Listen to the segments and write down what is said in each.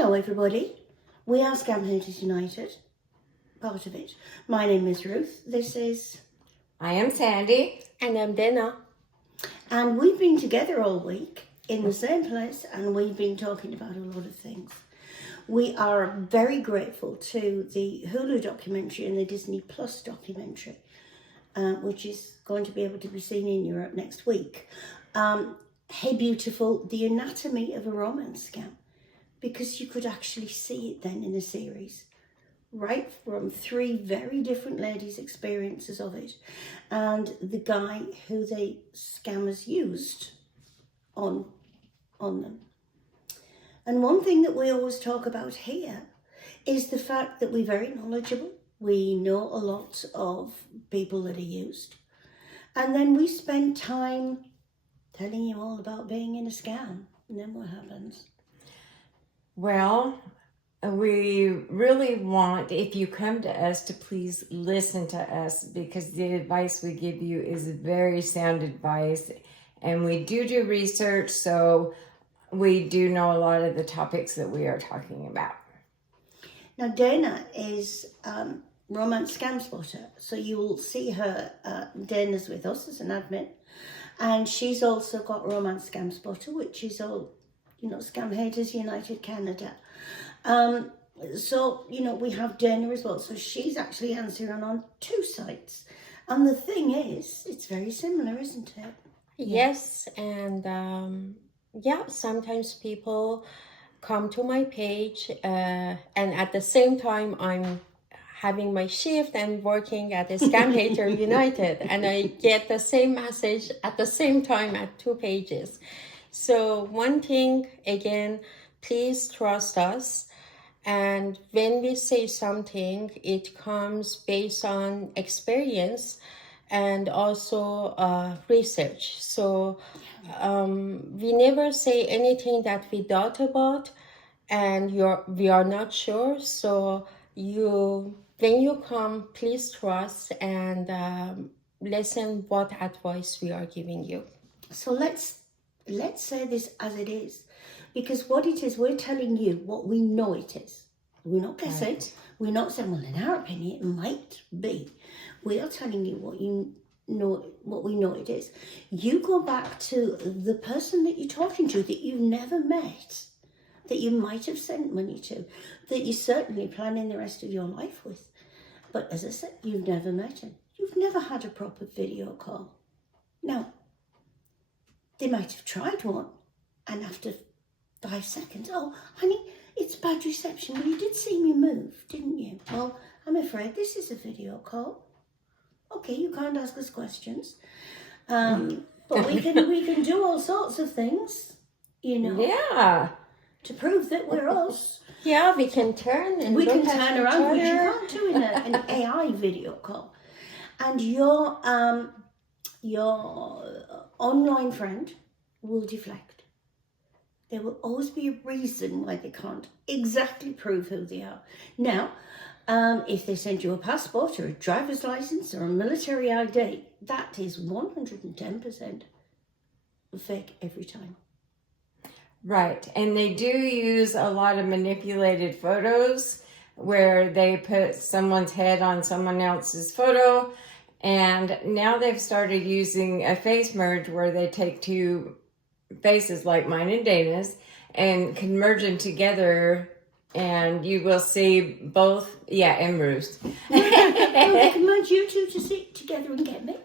Hello everybody, we are Scam Haters United, part of it. My name is Ruth, I am Sandy. And I'm Dana. And we've been together all week in the same place and we've been talking about a lot of things. We are very grateful to the Hulu documentary and the Disney Plus documentary, which is going to be able to be seen in Europe next week. Hey Beautiful, the anatomy of a romance scam. Because you could actually see it then in a series, right from three very different ladies' experiences of it, and the guy who the scammers used on them. And one thing that we always talk about here is the fact that we're very knowledgeable. We know a lot of people that are used, and then we spend time telling you all about being in a scam. And then what happens? Well, we really want, if you come to us, to please listen to us, because the advice we give you is very sound advice. And we do research, so we do know a lot of the topics that we are talking about. Now, Dana is RomanceScamSpotter, so you will see her. Dana's with us as an admin, and she's also got RomanceScamSpotter, which is all, Scam Haters United Canada. So, we have Dana as well. So she's actually answering on two sites. And the thing is, it's very similar, isn't it? Yes, and sometimes people come to my page and at the same time I'm having my shift and working at the Scam Hater United, and I get the same message at the same time at two pages. So one thing, again, please trust us. And when we say something, it comes based on experience and also research. So we never say anything that we thought about and we are not sure. So when you come, please trust and listen what advice we are giving you. So let's say this as it is, because what it is, we're telling you what we know it is. We're not guessing. Right. We're not saying, well, in our opinion, it might be. We are telling you what we know it is. You go back to the person that you're talking to that you've never met, that you might have sent money to, that you're certainly planning the rest of your life with. But as I said, you've never met him. You've never had a proper video call. Now, they might have tried one, and after 5 seconds, oh, honey, it's bad reception. Well, you did see me move, didn't you? Well, I'm afraid this is a video call. Okay, you can't ask us questions. But we can do all sorts of things, Yeah. to prove that we're us. Yeah, we can turn and we look can at turn around, which you other. can't do in an AI video call. And your online friend will deflect. There will always be a reason why they can't exactly prove who they are. Now, if they send you a passport or a driver's license or a military ID, that is 110% fake every time. Right. And they do use a lot of manipulated photos where they put someone's head on someone else's photo. And now they've started using a face merge where they take two faces like mine and Dana's and can merge them together, and you will see both, and Ruth. They can merge you two to sit together and get me.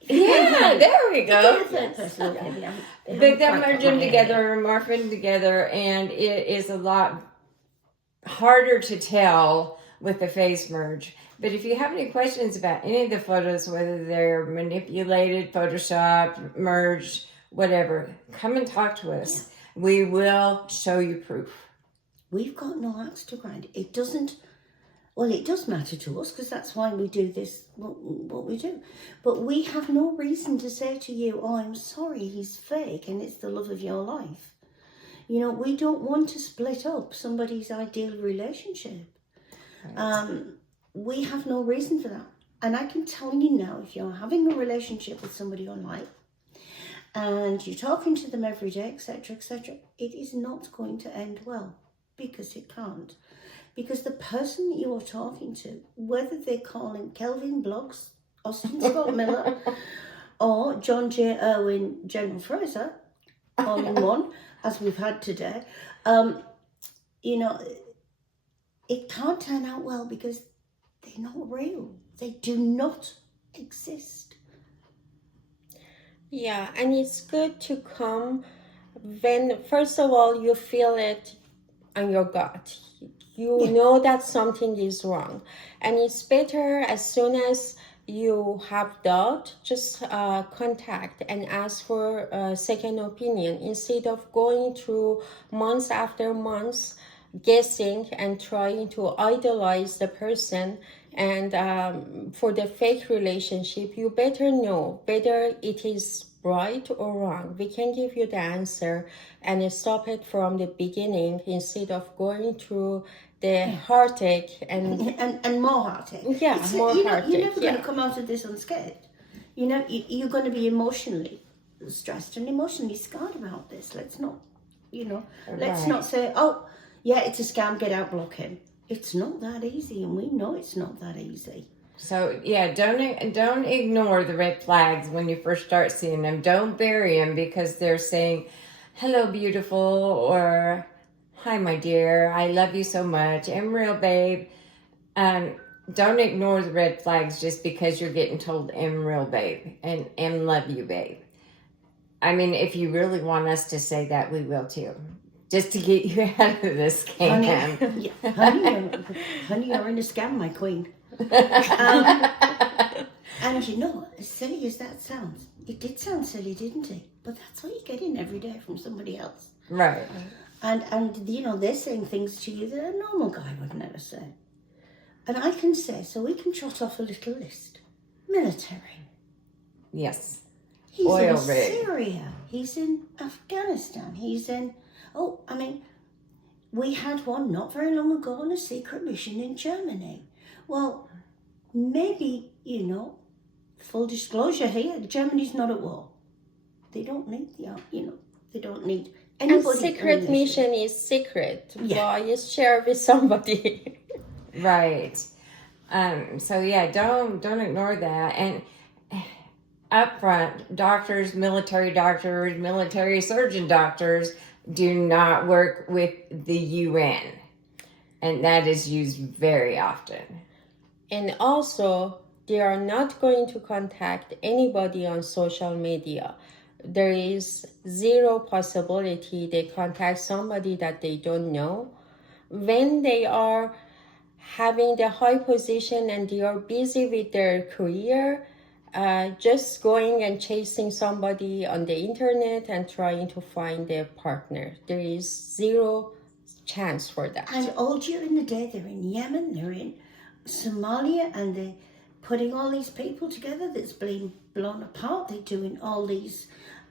Yeah, there we go. But they'll merge them together and morph them together, and it is a lot harder to tell with the face merge. But if you have any questions about any of the photos, whether they're manipulated, photoshopped, merged, whatever, come and talk to us. Yeah. We will show you proof. We've got no axe to grind. It does matter to us because that's why we do this, what we do. But we have no reason to say to you, oh, I'm sorry, he's fake and it's the love of your life. We don't want to split up somebody's ideal relationship. Right. We have no reason for that. And I can tell you now, if you're having a relationship with somebody online and you're talking to them every day, etc., etc., it is not going to end well. because it can't. Because the person that you're talking to, whether they call him Kelvin Bloggs, Austin Scott Miller, or John J. Irwin, General Fraser, all in one, as we've had today, you know, it can't turn out well because they're not real. They do not exist. Yeah, and it's good to come when, first of all, you feel it on your gut. You know that something is wrong. And it's better as soon as you have doubt, just contact and ask for a second opinion instead of going through months after months guessing and trying to idolize the person. And for the fake relationship, you better know whether it is right or wrong. We can give you the answer and stop it from the beginning instead of going through the heartache and more heartache. Yeah, more heartache. You're never going to come out of this unscathed. You know, you're going to be emotionally stressed and emotionally scarred about this. Let's not, let's not say, oh, yeah, it's a scam, get out, block him. It's not that easy, and we know it's not that easy. So, yeah, don't ignore the red flags when you first start seeing them. Don't bury them because they're saying, hello, beautiful, or hi, my dear, I love you so much, I'm real, babe. Don't ignore the red flags just because you're getting told I'm real, babe, and I'm love you, babe. I mean, if you really want us to say that, we will too. Just to get you out of this scam. Honey, you're in a scam, my queen. And you know, as silly as that sounds, it did sound silly, didn't it? But that's what you're getting every day from somebody else. Right. And they're saying things to you that a normal guy would never say. And I can say, so we can trot off a little list. Military. Yes. He's Oil in rig. Syria. He's in Afghanistan. He's in... Oh, I mean, we had one not very long ago on a secret mission in Germany. Well, maybe, full disclosure here, Germany's not at war. They don't need they don't need anybody. A secret mission is secret. Yeah. Why is share with somebody? Right. So yeah, don't ignore that. And up front, doctors, military surgeon doctors do not work with the UN. And that is used very often. And also, they are not going to contact anybody on social media. There is zero possibility they contact somebody that they don't know. When they are having the high position and they are busy with their career, just going and chasing somebody on the internet and trying to find their partner. There is zero chance for that. And all during the day, they're in Yemen, they're in Somalia, and they're putting all these people together that's being blown apart. They're doing all these,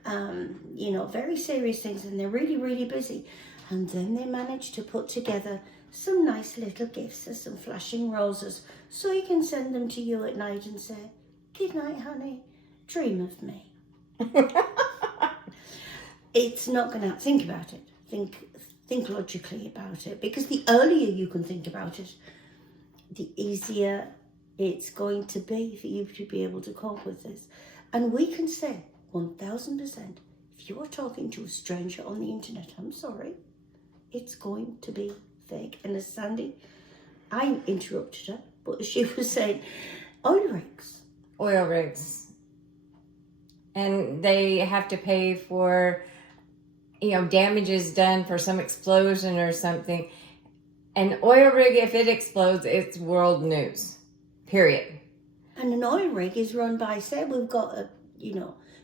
very serious things, and they're really, really busy. And then they manage to put together some nice little gifts or some flashing roses so you can send them to you at night and say, good night, honey, dream of me. It's not going to think about it. Think logically about it, because the earlier you can think about it, the easier it's going to be for you to be able to cope with this. And we can say 1000%, if you are talking to a stranger on the internet, I'm sorry, it's going to be fake. And as Sandy, I interrupted her, but she was saying, oil rigs. And they have to pay for, damages done for some explosion or something. An oil rig, if it explodes, it's world news. Period. And an oil rig is run by, say we've got a,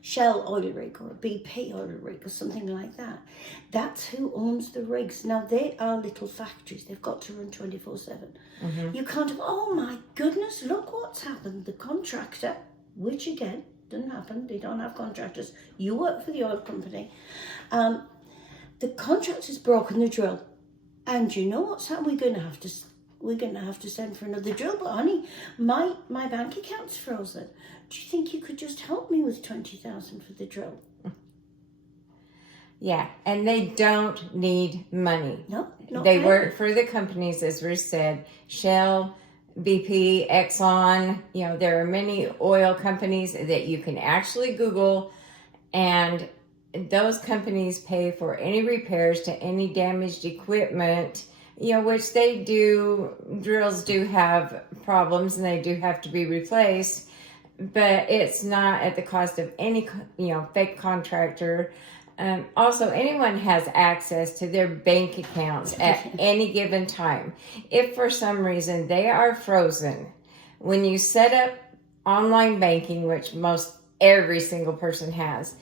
Shell oil rig or a BP oil rig or something like that. That's who owns the rigs. Now, they are little factories. They've got to run 24/7. Mm-hmm. You can't have, oh my goodness, look what's happened. The contractor, which again, doesn't happen. They don't have contractors. You work for the oil company. The contractor's broken the drill. And you know what's happened? We're going to have to send for another drill. But honey, my bank account's frozen. Do you think you could just help me with 20,000 for the drill? Yeah, and they don't need money. No. They work for the companies, as Ruth said, Shell, BP, Exxon. There are many oil companies that you can actually Google, and those companies pay for any repairs to any damaged equipment, which they do. Drills do have problems and they do have to be replaced, but it's not at the cost of any, fake contractor. Also, anyone has access to their bank accounts at any given time. If for some reason they are frozen, when you set up online banking, which most every single person has,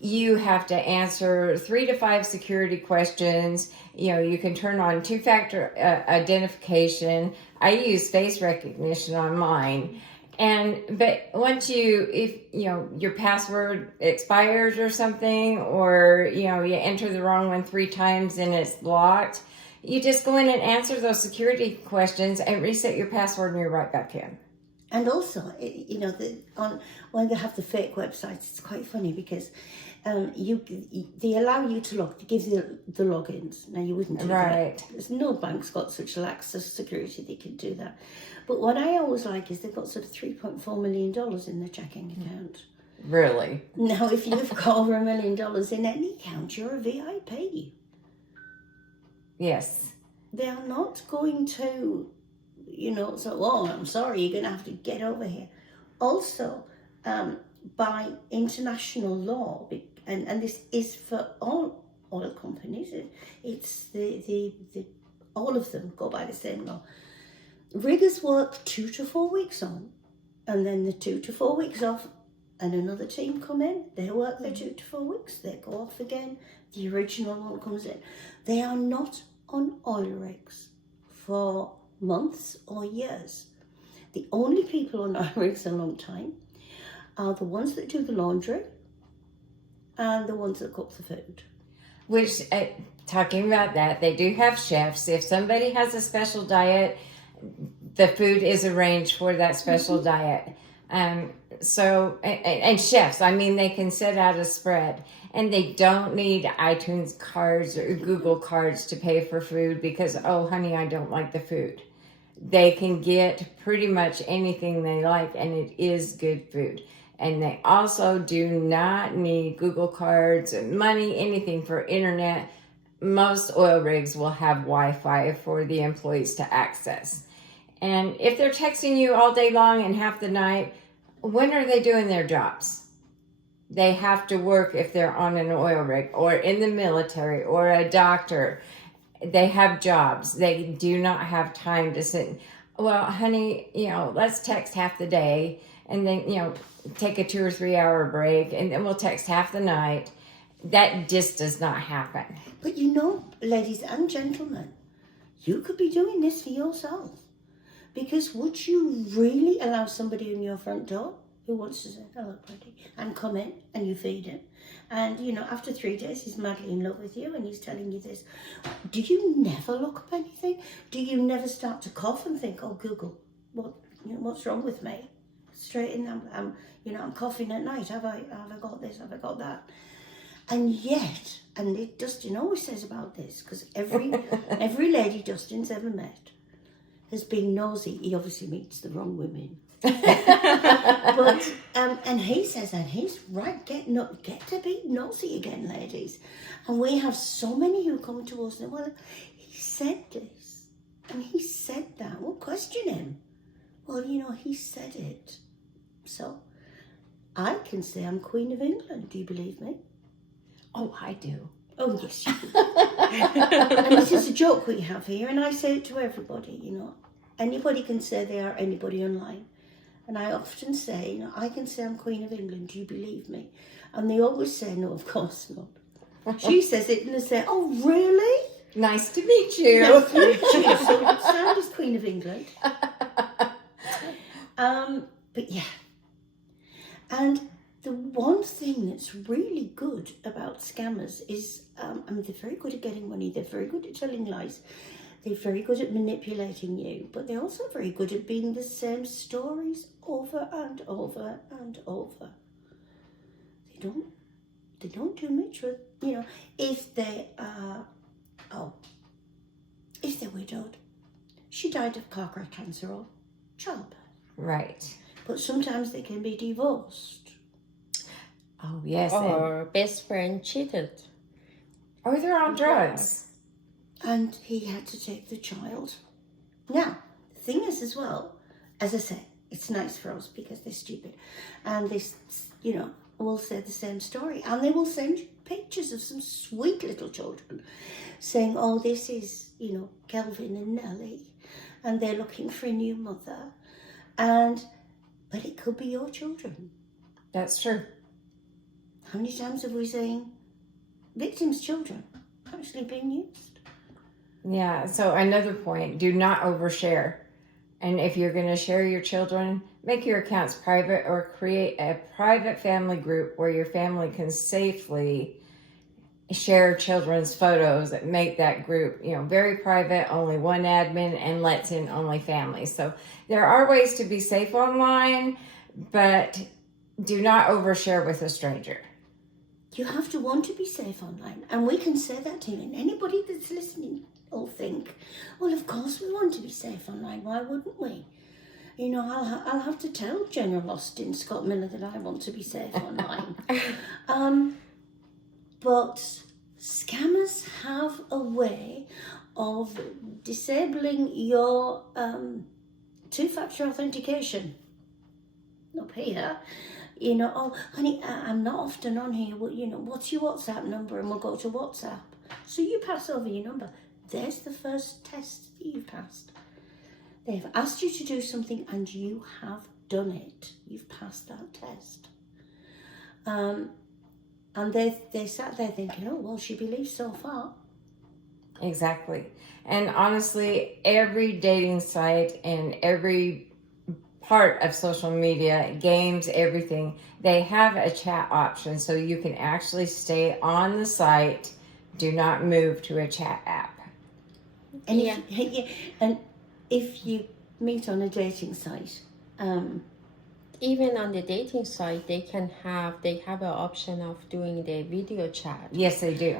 you have to answer 3 to 5 security questions. You can turn on 2-factor identification. I use face recognition on mine. But once if your password expires or something, or you enter the wrong one 3 times and it's blocked, you just go in and answer those security questions and reset your password and you're right back in. And also, when they have the fake websites, it's quite funny because they allow you to give the logins. Now, you wouldn't do that. There's no bank's got such lax security they can do that. But what I always like is they've got sort of $3.4 million in their checking account. Really? Now, if you've got over $1 million in any account, you're a VIP. Yes. They are not going to, I'm sorry, you're going to have to get over here. Also, by international law, and this is for all oil companies, it's the all of them go by the same law. Riggers work 2 to 4 weeks on, and then the 2 to 4 weeks off, and another team come in, they work their 2 to 4 weeks, they go off again, the original one comes in. They are not on oil rigs for months or years. The only people on oil rigs a long time are the ones that do the laundry and the ones that cook the food. Which, talking about that, they do have chefs. If somebody has a special diet, the food is arranged for that special diet. And chefs, they can set out a spread, and they don't need iTunes cards or Google cards to pay for food because, oh, honey, I don't like the food. They can get pretty much anything they like, and it is good food. And they also do not need Google cards, money, anything for internet. Most oil rigs will have Wi-Fi for the employees to access. And if they're texting you all day long and half the night, when are they doing their jobs? They have to work if they're on an oil rig or in the military or a doctor. They have jobs. They do not have time to sit. Well, honey, let's text half the day and then, take a 2 or 3 hour break and then we'll text half the night. That just does not happen. But ladies and gentlemen, you could be doing this for yourself. Because would you really allow somebody in your front door who wants to say, hello, pretty, and come in and you feed him? And, after 3 days, he's madly in love with you and he's telling you this. Do you never look up anything? Do you never start to cough and think, oh, Google, what's wrong with me? Straight in, I'm coughing at night. Have I got this? Have I got that? And yet, Dustin always says about this, because every lady Dustin's ever met has been nosy. He obviously meets the wrong women. But and he says, and he's right, get to be nosy again, ladies. And we have so many who come to us and, well, he said this and he said that. We'll question him. Well, he said it. So I can say I'm Queen of England. Do you believe me? Oh, I do. Oh, yes, you do. And this is a joke we have here, and I say it to everybody, Anybody can say they are anybody online. And I often say, I can say I'm Queen of England. Do you believe me? And they always say, no, of course not. She says it, and they say, oh, really? Nice to meet you. Nice to meet you. So stand as Queen of England. But yeah. And the one thing that's really good about scammers is, they're very good at getting money. They're very good at telling lies. They're very good at manipulating you. But they're also very good at being the same stories over and over and over. They don't do much with, if they are, she died of cardiac cancer or childbirth. Right. But sometimes they can be divorced. Oh, yes. Or best friend cheated. Or they're on drugs. And he had to take the child. Now, the thing is as well, as I say, it's nice for us because they're stupid. And they, will say the same story. And they will send you pictures of some sweet little children saying, oh, this is, Kelvin and Nellie. And they're looking for a new mother. But it could be your children. That's true. How many times have we seen victims' children actually being used? Yeah, so another point, do not overshare. And if you're going to share your children, make your accounts private or create a private family group where your family can safely share children's photos. Make that group, very private, only one admin, and lets in only family. So there are ways to be safe online, but do not overshare with a stranger. You have to want to be safe online. And we can say that to you. And anybody that's listening will think, well, of course we want to be safe online. Why wouldn't we? I'll have to tell General Austin Scott Miller that I want to be safe online. But scammers have a way of disabling your two-factor authentication up here. Oh, honey, I'm not often on here. Well, what's your WhatsApp number? And we'll go to WhatsApp. So you pass over your number. There's the first test that you've passed. They've asked you to do something and you have done it. You've passed that test. And they sat there thinking, oh, well, she believes so far. Exactly. And honestly, every dating site and every part of social media, games, everything, they have a chat option so you can actually stay on the site. Do not move to a chat app. And if you meet on a dating site, even on the dating site, they have an option of doing the video chat. Yes, they do.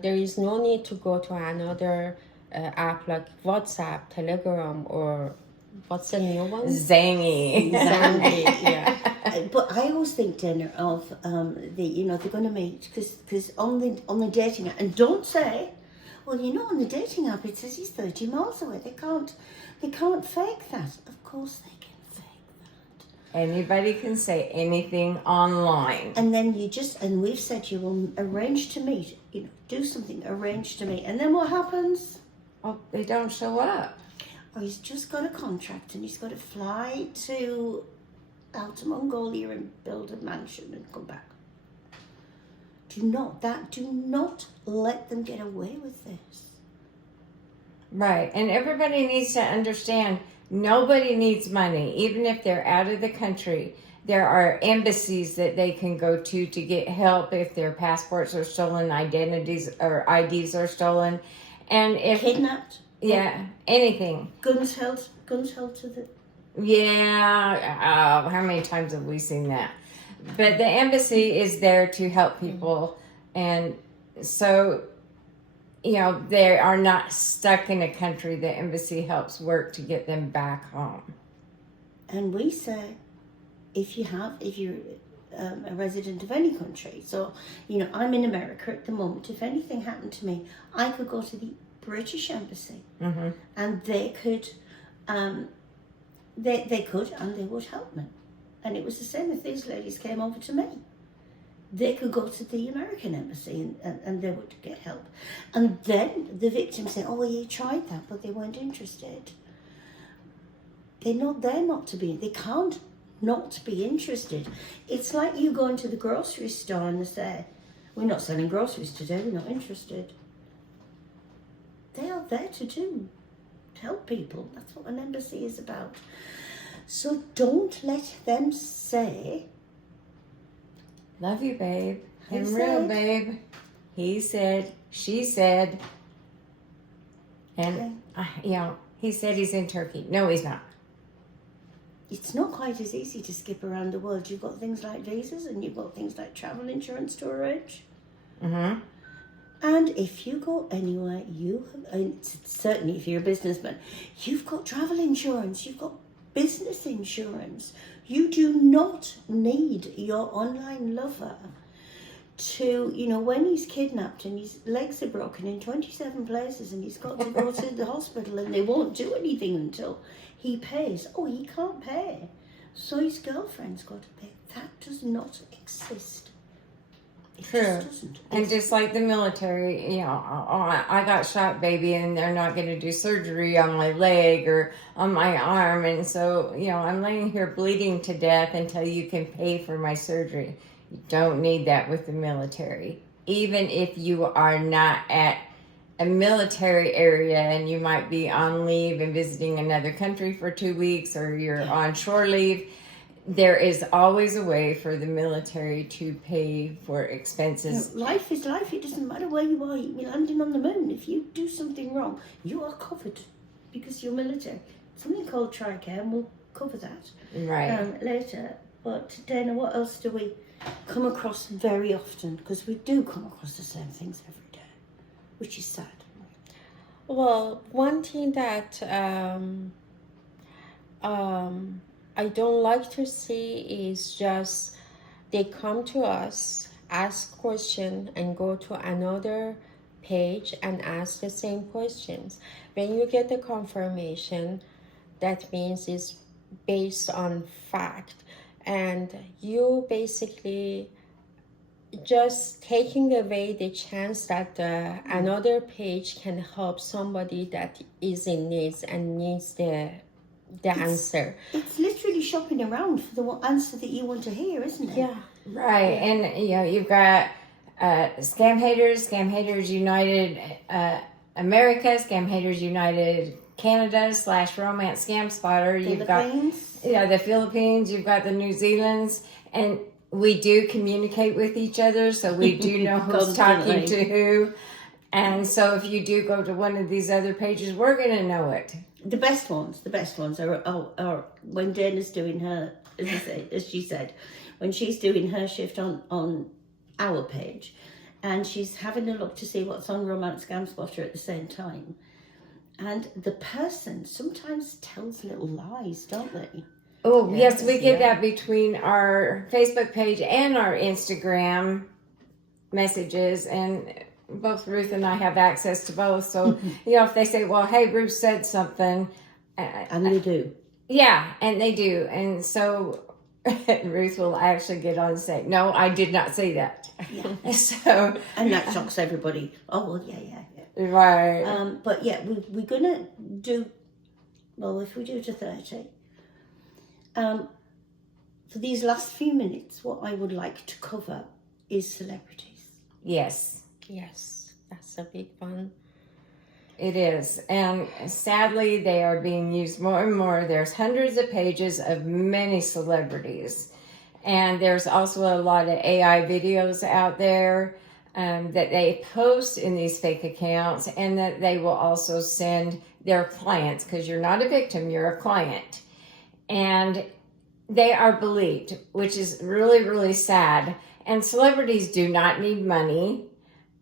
There is no need to go to another app like WhatsApp, Telegram, or what's the new one? Zangy. Yeah. But I always think, Dana, of they're going to meet because on the dating app, and don't say, well, on the dating app it says he's 30 miles away. They can't fake that. Of course they can fake that. Anybody can say anything online. And then and we've said you will arrange to meet. Do something, arrange to meet, and then what happens? Oh, they don't show up. Or he's just got a contract and he's got to fly to Outer Mongolia and build a mansion and come back. Do not let them get away with this. Right. And everybody needs to understand nobody needs money. Even if they're out of the country, there are embassies that they can go to get help if their passports are stolen, identities or IDs are stolen. And if Kidnapped. Yeah, anything. Guns held to the... Yeah, how many times have we seen that? But the embassy is there to help people. And so, they are not stuck in a country. The embassy helps work to get them back home. And we say, if you're a resident of any country, so, I'm in America at the moment. If anything happened to me, I could go to the British Embassy, and they could, and they would help me. And it was the same if these ladies came over to me. They could go to the American Embassy and they would get help. And then the victim said, oh, well, you tried that, but they weren't interested. They can't not be interested. It's like you go into the grocery store and they say, we're not selling groceries today, we're not interested. They are there to help people. That's what an embassy is about. So don't let them say, love you, babe. I'm Who real, said? babe. He said, she said. And, he said he's in Turkey. No, he's not. It's not quite as easy to skip around the world. You've got things like visas and you've got things like travel insurance to arrange. And if you go anywhere, and certainly if you're a businessman, you've got travel insurance, you've got business insurance. You do not need your online lover to, when he's kidnapped and his legs are broken in 27 places and he's got to go to the hospital and they won't do anything until he pays. Oh, he can't pay. So his girlfriend's got to pay. That does not exist. It True. just doesn't. And just like the military, I got shot, baby, and they're not going to do surgery on my leg or on my arm. And so, I'm laying here bleeding to death until you can pay for my surgery. You don't need that with the military. Even if you are not at a military area and you might be on leave and visiting another country for 2 weeks, or you're on shore leave, there is always a way for the military to pay for expenses. Life is life. It doesn't matter where you are. You be landing on the moon. If you do something wrong, you are covered because you're military. Something called TRICARE, and we'll cover that later. But Dana, what else do we come across very often? Because we do come across the same things every day, which is sad. Well, one thing that I don't like to see is just they come to us, ask question, and go to another page and ask the same questions. When you get the confirmation, that means it's based on fact, and you basically just taking away the chance that another page can help somebody that is in need and needs the answer. It's literally shopping around for the answer that you want to hear, isn't it? Yeah. Right. And, you've got Scam Haters United America, Scam Haters United Canada / RomanceScamSpotter. You've got the Philippines, you've got the New Zealands, and we do communicate with each other, so we do know who's talking to who. And so if you do go to one of these other pages, we're going to know it. The best ones are when Dana's doing her, as she said, when she's doing her shift on our page, and she's having a look to see what's on RomanceScamSpotter at the same time. And the person sometimes tells little lies, don't they? Oh, yes, we get that between our Facebook page and our Instagram messages, and both Ruth and I have access to both. So, if they say, well, hey, Ruth said something. And they do. Yeah, and they do. And so Ruth will actually get on and say, no, I did not say that. Yeah. And that shocks everybody. Oh, well, yeah. Right. But yeah, we're going to do, well, if we do to 30, for these last few minutes, what I would like to cover is celebrities. Yes, That's a big one. it is. And sadly, they are being used more and more. There's hundreds of pages of many celebrities. And there's also a lot of AI videos out there that they post in these fake accounts, and that they will also send their clients, because you're not a victim, you're a client. And they are believed, which is really, really sad. And celebrities do not need money.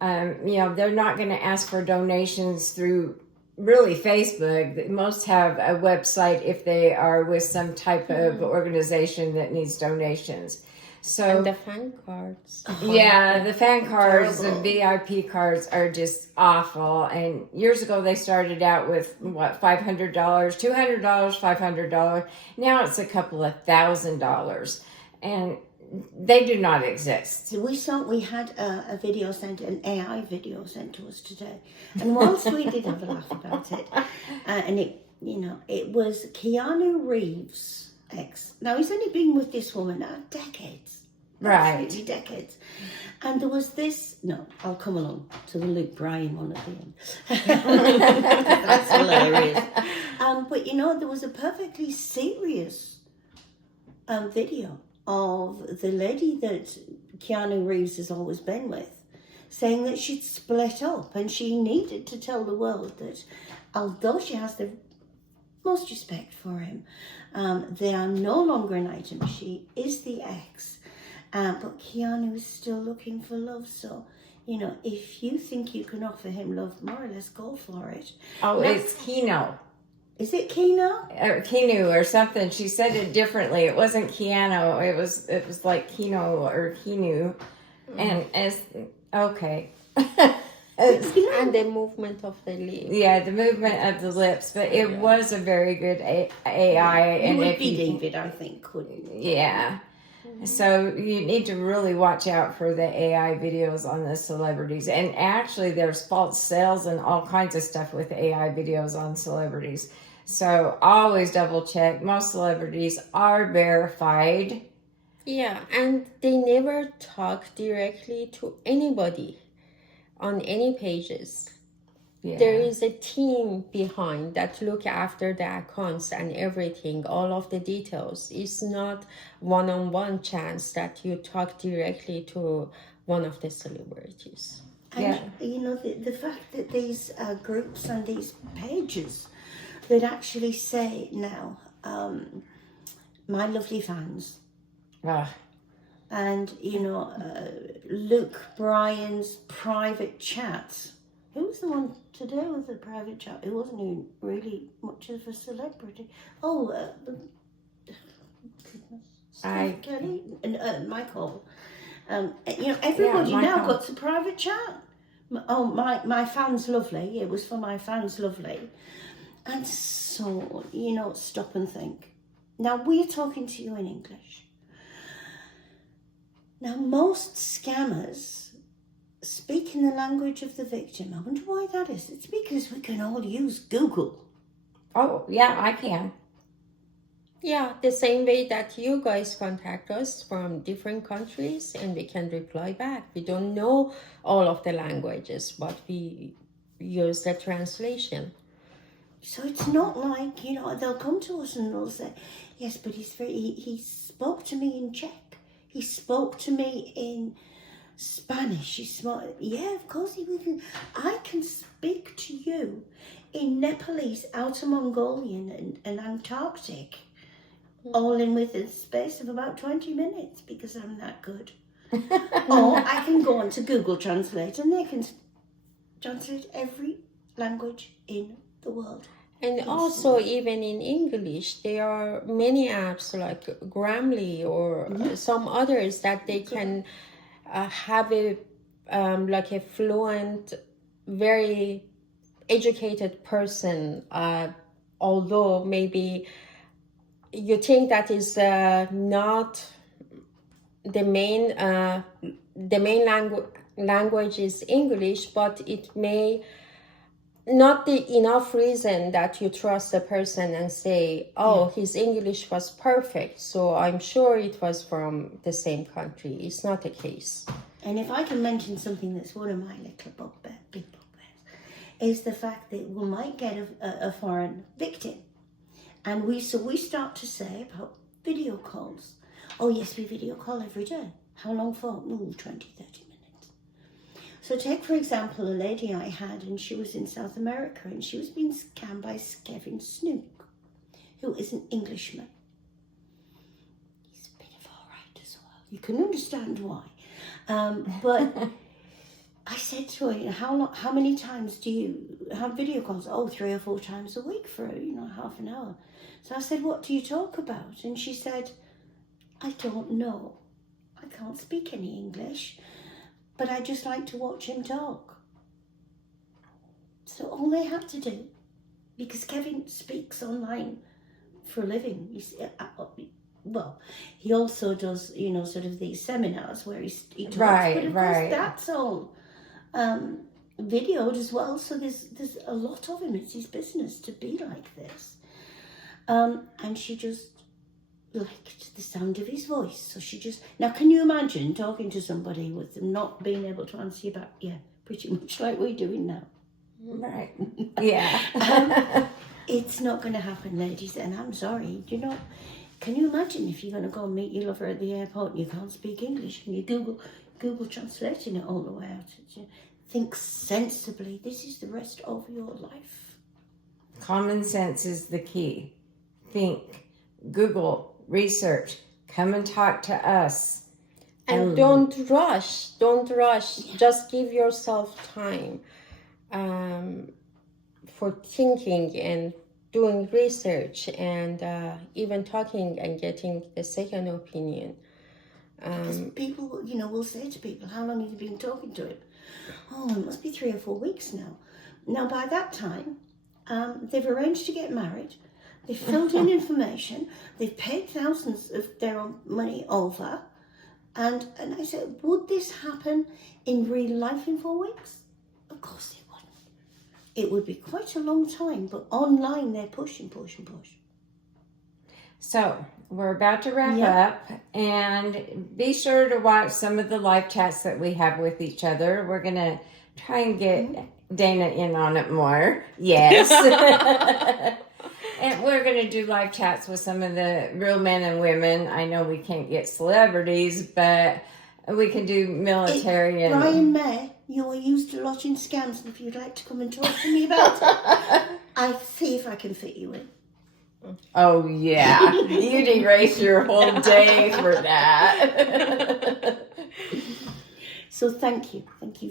They're not going to ask for donations through really Facebook. Most have a website if they are with some type of organization that needs donations. So And the fan cards. the fan cards, Terrible. the VIP cards are just awful. And years ago they started out with $500, $200, $500. Now it's a couple of $1,000, and they do not exist. So we had a video sent, an AI video sent to us today, and whilst we did have a laugh about it, and it was Keanu Reeves' ex. Now he's only been with this woman decades, Right. absolutely decades, and there was this. No, I'll come along to the Luke Bryan one at the end. That's hilarious. But there was a perfectly serious video of the lady that Keanu Reeves has always been with, saying that she'd split up and she needed to tell the world that although she has the most respect for him, they are no longer an item. She is the ex, but Keanu is still looking for love. So, You know, if you think you can offer him love more, let's go for it. Oh, Now- it's Kino. Is it Kino? Or Kinu or something. She said it differently. It wasn't Keanu. It was like Kino or Kinu. And it's okay. And the movement of the lip. Yeah, the movement of the lips, but it was a very good AI. You And would if be you, David, I think, wouldn't you? yeah. So you need to really watch out for the AI videos on the celebrities. And actually, there's false sales and all kinds of stuff with AI videos on celebrities. So always double check. Most celebrities are verified. Yeah, and they never talk directly to anybody on any pages. Yeah. There is a team behind that look after the accounts and everything, all of the details. It's not one-on-one chance that you talk directly to one of the celebrities. And, you know, the fact that these groups and these pages that actually say now, my lovely fans, and, you know, Luke Bryan's private chat. Who was the one today with the private chat? It wasn't even really much of a celebrity. Oh, Steve Kelly and Michael. You know, everybody now Michael. got a private chat. Oh, my fans lovely. It was for my fans lovely. And so, you know, stop and think. Now, we're talking to you in English. Now, most scammers speak in the language of the victim. I wonder why that is. It's because we can all use Google. Oh, yeah, I can. Yeah, the same way that you guys contact us from different countries and we can reply back. We don't know all of the languages, but we use the translation. So it's not like, you know, they'll come to us and they'll say, yes, but he spoke to me in Czech. He spoke to me in Spanish. Yeah, of course he can. I can speak to you in Nepalese, Outer Mongolian and Antarctic, all in within the space of about 20 minutes because I'm that good. Or I can go on to Google Translate and they can translate every language in the world. And also, even in English, there are many apps like Grammarly or some others that they can have a like a fluent, very educated person. Although maybe you think that is not the main language is English, but it may not the enough reason that you trust a person and say, oh, his English was perfect, so I'm sure it was from the same country. It's not the case. And if I can mention something that's one of my little big bugbears, is the fact that we might get a foreign victim. And we start to say about video calls. Oh, yes, we video call every day. How long for? 20, 30 minutes. So take, for example, a lady I had, and she was in South America, and she was being scammed by Kevin Snook, who is an Englishman. He's a bit of all right as well. You can understand why. But I said to her, how many times do you have video calls? Oh, 3 or 4 times a week for, half an hour. So I said, what do you talk about? And she said, I don't know. I can't speak any English, but I just like to watch him talk. So all they had to do, because Kevin speaks online for a living, he also does, sort of these seminars where he talks, but of course that's all videoed as well. So there's a lot of him. It's his business to be like this. And she just liked the sound of his voice. So now can you imagine talking to somebody with them not being able to answer you back? Yeah, pretty much like we're doing now. Right. Yeah. It's not going to happen, ladies, and I'm sorry. Can you imagine if you're going to go and meet your lover at the airport and you can't speak English and you Google translating it all the way out? Think sensibly. This is the rest of your life. Common sense is the key. Think, Google, research, come and talk to us. And don't rush. Just give yourself time for thinking and doing research and even talking and getting a second opinion. Because people, will say to people, how long have you been talking to him? Oh, it must be 3 or 4 weeks now. Now, by that time, they've arranged to get married. They've filled in information. They've paid thousands of their own money over. And I said, would this happen in real life in 4 weeks? Of course it wouldn't. It would be quite a long time, but online they're push. So we're about to wrap up, and be sure to watch some of the live chats that we have with each other. We're going to try and get Dana in on it more. Yes. And we're going to do live chats with some of the real men and women. I know we can't get celebrities, but we can do military. And Brian May, you are used a lot in scams, and if you'd like to come and talk to me about it, I'll see if I can fit you in. Oh, yeah. You'd erase your whole day for that. So thank you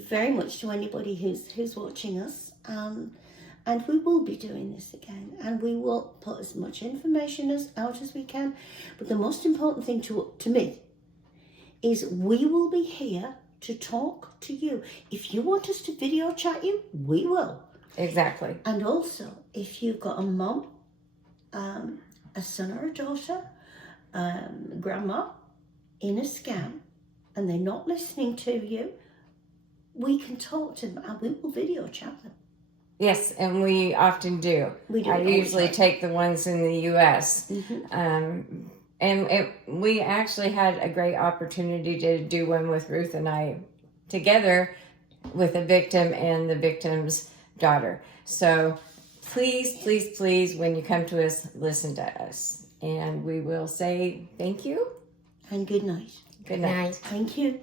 very much to anybody who's watching us, and we will be doing this again, and we will put as much information out as we can. But the most important thing to me is we will be here to talk to you. If you want us to video chat you, we will. Exactly. And also, if you've got a mom, a son or a daughter, grandma in a scam, and they're not listening to you, we can talk to them and we will video chat them. Yes, and we often do. We do. I usually take the ones in the U.S. We actually had a great opportunity to do one with Ruth and I together with a victim and the victim's daughter. So please, when you come to us, listen to us. And we will say thank you. And good night. Good night. Thank you.